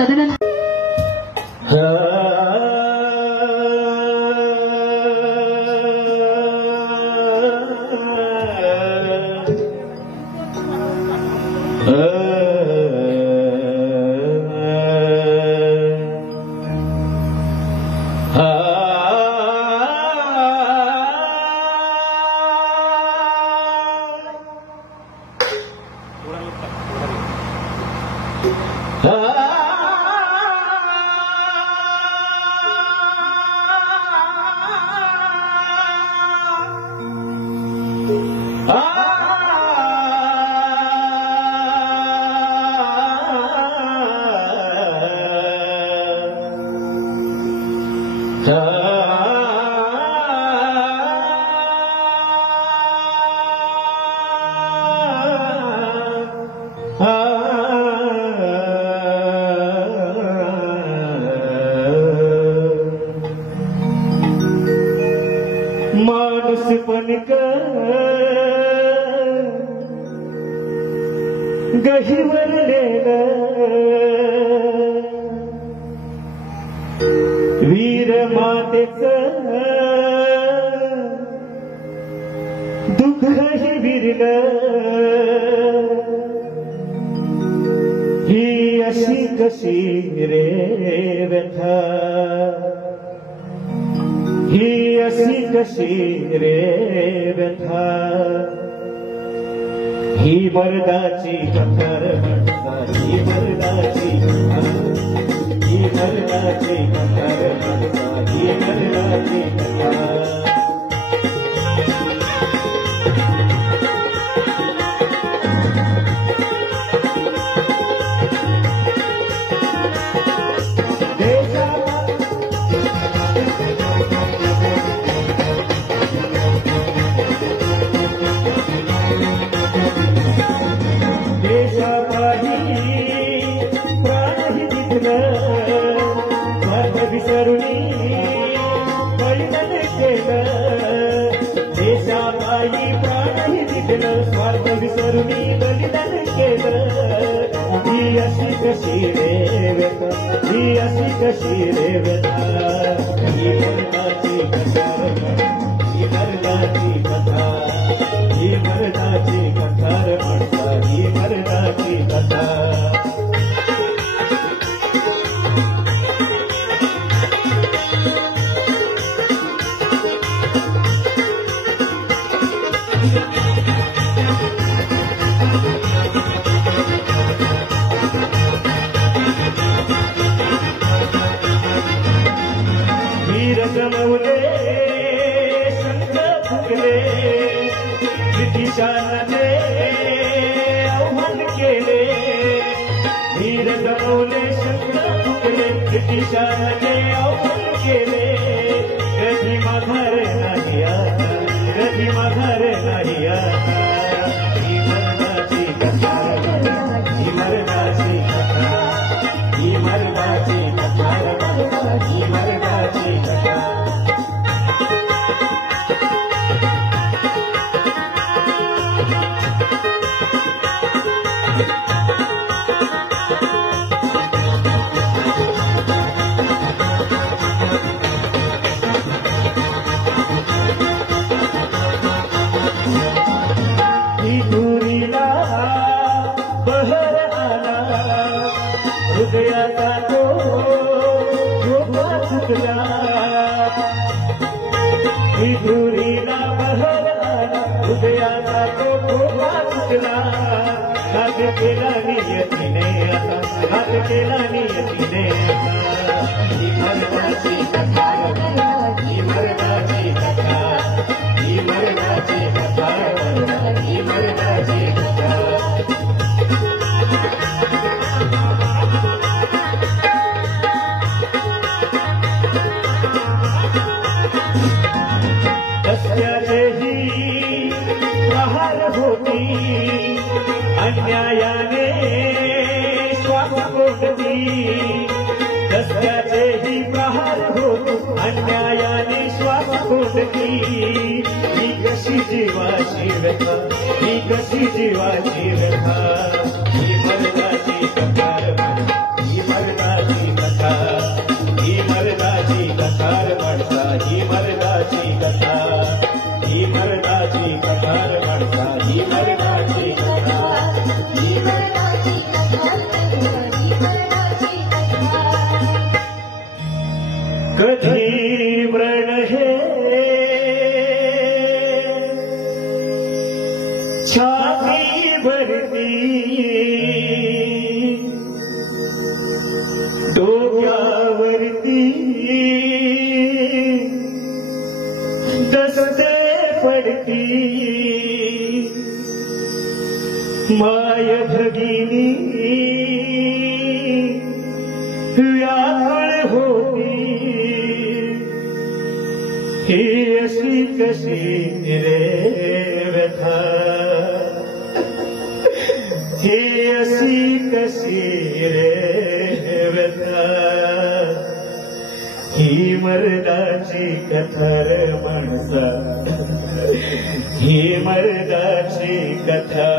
तदनंतर वीर मातेचं दुःख ही विरलं, ही अशी कशी रे व्यथा, ही अशी कशी रे व्यथा, ही मर्दाची कथार म्हणता, ही मर्दाची ही मर्दाची कथार म्हणता, ही मर्दाची कथा. स्वार्थ विसरून बलिदान केलं, ही अशी कशी रे व्यथा, ही अशी कशी रे व्यथा, ही मर्दाची कथा, ही मर्दाची कथा, ही मर्दाची कथा म्हणता, ही मर्दाची कथा. जमवले शंख फुकले, ब्रिटिशांना आव्हान केले, वीर जमवले शंख फुकले, ब्रिटिशांना आव्हान केले, कधी माघार नाही आता, कधी माघार नाही आता, ही मर्दाची कथा, ही मर्दाची कथा, ही मर्दाची कथा, ही मर्दाची कथा. बहर आला हृदयाचा तो झोपा सुटला, विधुरीला बहर आला हृदयाचा तो झोपा सुटला, हात केला नियतीने आता, हात केला नियतीने आता, ही मर्दाची कथा, ही मर्दाची कथा, ही मर्दाची कथा, ही मर्दाची कथा. रस्त्याचेही प्रहार होती, अन्यायाने श्वास कोंडती, रस्त्याचेही प्रहार होती, अन्यायाने श्वास कोंडती, ही कशी जीवाची व्यथा, ही कशी जीवाची व्यथा, ही मर्दाची कथा, ही मर्दा एकटी माय भगिनी व्याकुळ होती ही अशी कशी रे व्यथा ही अशी कशी रे व्यथा ही मर्दाची कथा रे माणसा ही मर्दाची कथा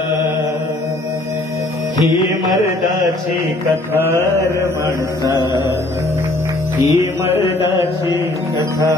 ही मर्दाची कथा रे माणसा ही मर्दाची कथा